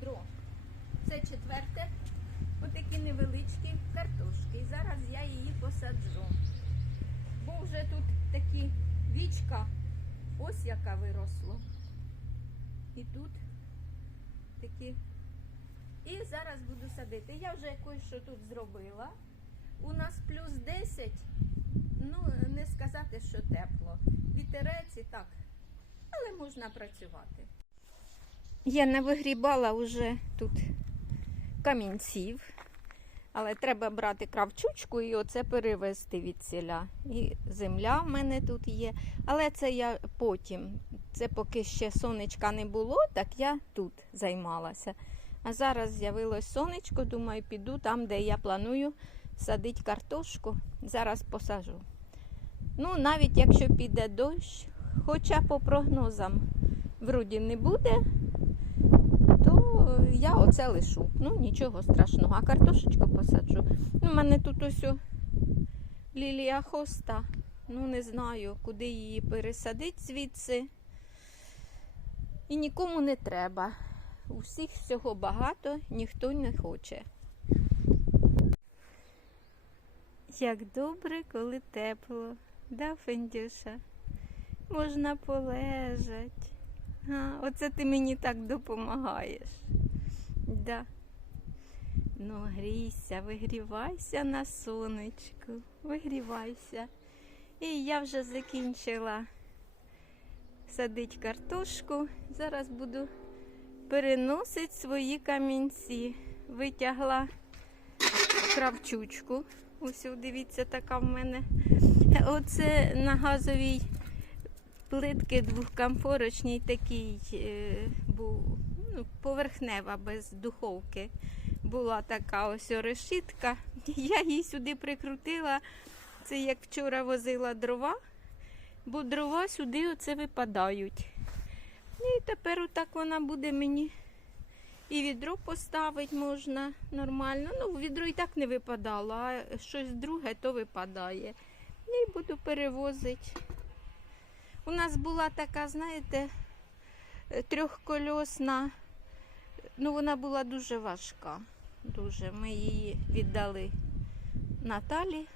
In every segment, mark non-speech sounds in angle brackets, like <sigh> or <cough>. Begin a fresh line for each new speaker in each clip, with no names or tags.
відро. Це четверте. Отакі невеличкі картошки. І зараз я її посаджу. Бо вже тут такі вічка, ось яка виросло. І тут такі. І зараз буду садити. Я вже кое-що тут зробила. У нас плюс 10. Ну, не сказати, що тепло. Вітерець і так. Але можна працювати. Я не вигрібала вже тут камінців. Але треба брати кравчучку і оце перевезти від селя. І земля в мене тут є. Але це я потім. Це поки ще сонечка не було, так я тут займалася. А зараз з'явилось сонечко, думаю, піду там, де я планую садити картошку. Зараз посажу. Ну, навіть якщо піде дощ, хоча по прогнозам вроді не буде, я оце лишу. Ну, нічого страшного. А картошечку посаджу. У мене тут ось лілія хоста. Ну, не знаю, куди її пересадити звідси. І нікому не треба. У всіх всього багато, ніхто не хоче. Як добре, коли тепло, да, Фендюша? Можна полежать. А, оце ти мені так допомагаєш. Да. Ну, грійся, вигрівайся на сонечку, вигрівайся. І я вже закінчила садити картошку. Зараз буду переносити свої камінці. Витягла кравчучку. Ось, дивіться, така в мене. Оце на газовій плитки двохкамфорочній такій е, був ну, поверхнева без духовки. Була така ось решітка. <laughs> Я її сюди прикрутила. Це як вчора возила дрова, бо дрова сюди оце випадають. І тепер отак вона буде мені. І відро поставити можна нормально. Ну, відро і так не випадало, а щось друге то випадає. І буду перевозити. У нас була така, знаєте, е, трьохкольосна, ну вона була дуже важка. Дуже. Ми її віддали Наталі.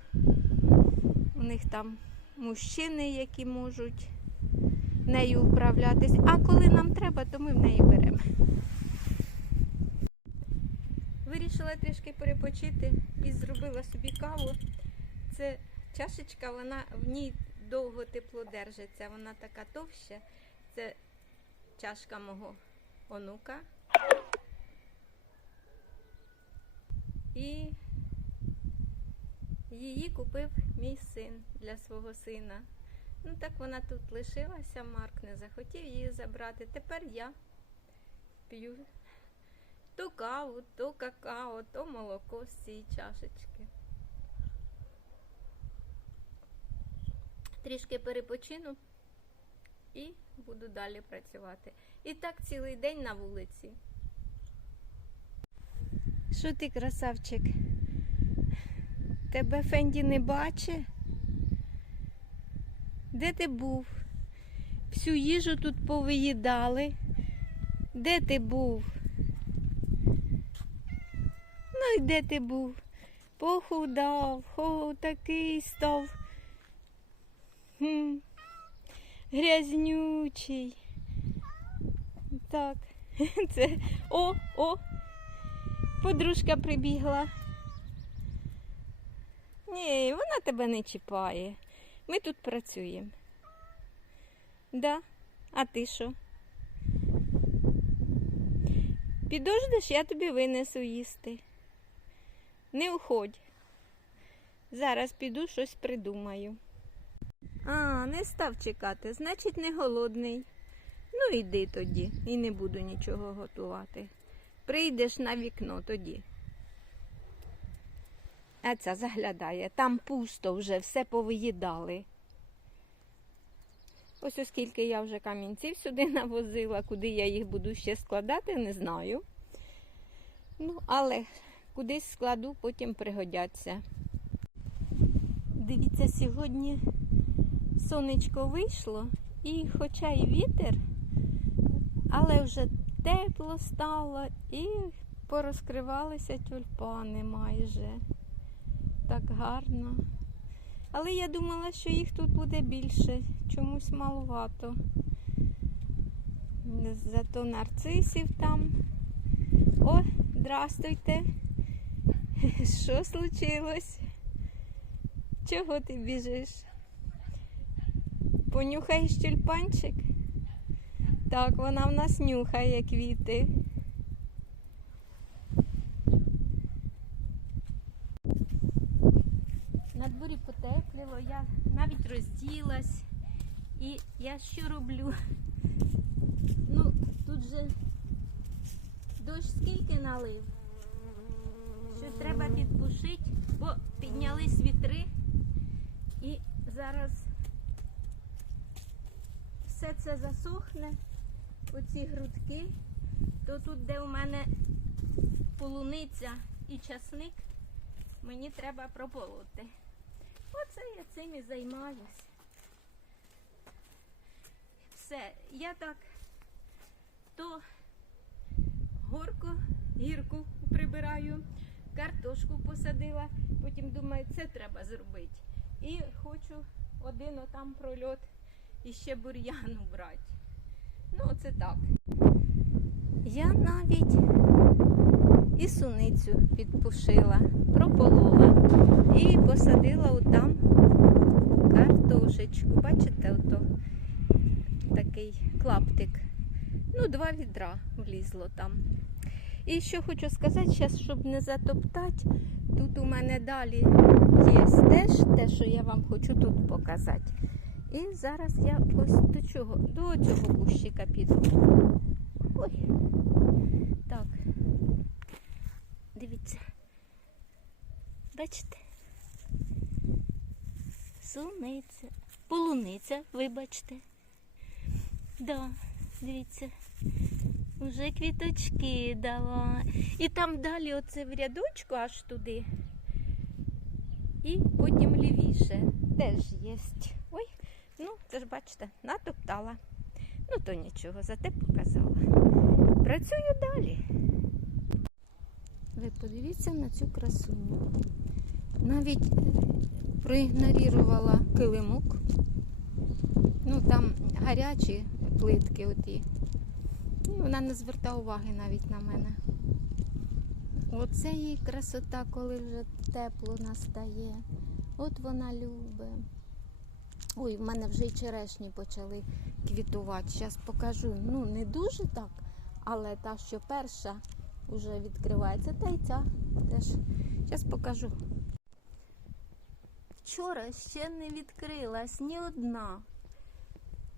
У них там мужчини, які можуть нею управлятись. А коли нам треба, то ми в неї беремо. Вирішила трішки перепочити і зробила собі каву. Це чашечка, вона в ній довго тепло держиться. Вона така товща. Це чашка мого онука. І її купив мій син для свого сина. Ну так вона тут лишилася, Марк не захотів її забрати. Тепер я п'ю то каву, то какао, то молоко з цієї чашечки. Трішки перепочину і буду далі працювати. І так цілий день на вулиці. Що ти, красавчик? Тебе Фенді не бачить? Де ти був? Всю їжу тут повиїдали. Де ти був? Ну і де ти був? Похудав, хо, такий став. Хм. Грязнючий. Так, <laughs> це. О, о! Подружка прибігла. Ні, вона тебе не чіпає. Ми тут працюємо. Да? А ти що? Підождеш, я тобі винесу їсти. Не уходь. Зараз піду щось придумаю. А, не став чекати, значить не голодний. Ну йди тоді і не буду нічого готувати. Прийдеш на вікно тоді. А ця заглядає, там пусто вже, все повиїдали. Ось оскільки я вже камінців сюди <laughs> навозила, куди я їх буду ще складати, не знаю. Ну, але кудись складу, потім пригодяться. Дивіться, сьогодні сонечко вийшло, і хоча і вітер, але вже тепло стало і порозкривалися тюльпани майже. Так гарно. Але я думала, що їх тут буде більше, чомусь малувато. Зато нарцисів там. О, здрастуйте. <laughs> Що случилось? Чого ти біжиш? Понюхаєш тюльпанчик? Так, вона в нас нюхає квіти. На дворі потепліло, я навіть розділась. І я що роблю? Ну, тут же дощ скільки налив, що треба підпушити, бо піднялись вітри і зараз все це засохне, оці грудки, то тут, де у мене полуниця і часник, мені треба прополоти. Оце я цим і займаюсь. Все, я так то горку, гірку прибираю, картошку посадила, потім думаю, це треба зробити. І хочу один отам прольот і ще бур'яну брати. Ну, оце так. Я навіть і суницю підпушила, прополола і посадила отам картошечку. Бачите, ото такий клаптик. Ну, два відра влізло там. І що хочу сказати, зараз, щоб не затоптати, тут у мене далі є теж те, що я вам хочу тут показати. І зараз я ось до чого, до цього кущика піду. Ой. Так. Дивіться. Бачите? Суниця. Полуниця, вибачте. Да, дивіться. Уже квіточки дала. І там далі оце в рядочку аж туди. І потім лівіше теж є. Ну це ж бачите, натоптала. Ну то нічого, зате показала. Працюю далі. Ви подивіться на цю красуню. Навіть е, проігнорувала килимок. Ну там гарячі плитки оті. І вона не звертає уваги навіть на мене. Оце їй красота, коли вже тепло настає. От вона любить. Ой, в мене вже й черешні почали квітувати. Зараз покажу. Ну, не дуже так, але та, що перша вже відкривається, та й ця теж. Зараз покажу. Вчора ще не відкрилась ні одна.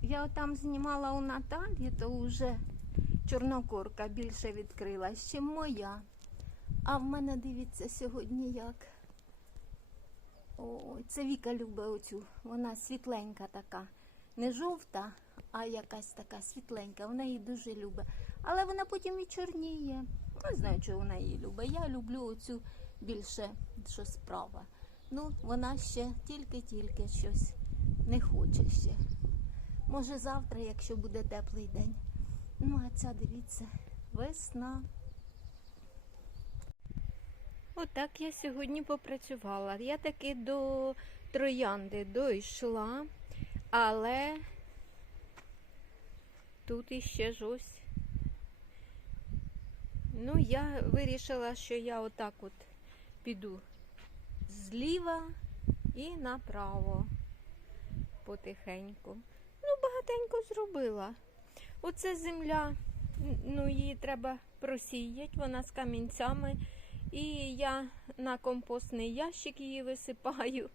Я там знімала у Наталі, то вже чорнокорка більше відкрилась, ніж моя. А в мене дивіться сьогодні як. Ой, це Віка любить оцю. Вона світленька така. Не жовта, а якась така світленька. Вона її дуже любить. Але вона потім і чорніє. Не знаю, чого вона її любить. Я люблю оцю більше, що справа. Ну, вона ще тільки-тільки щось не хоче ще. Може завтра, якщо буде теплий день. Ну, а ця, дивіться, весна. Отак я сьогодні попрацювала. Я таки до троянди дійшла, але тут іще ж ось. Ну, я вирішила, що я отак от піду зліва і направо потихеньку. Ну, багатенько зробила. Оце земля, ну її треба просіяти, вона з камінцями. І я на компостний ящик її висипаю.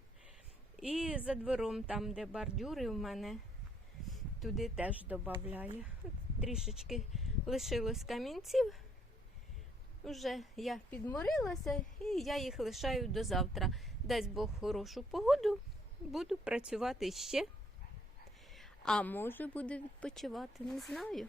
І за двором, там, де бордюри у мене, туди теж додаю. Трішечки лишилось камінців. Вже я підморилася і я їх лишаю до завтра. Дасть Бог хорошу погоду, буду працювати ще. А може буду відпочивати, не знаю.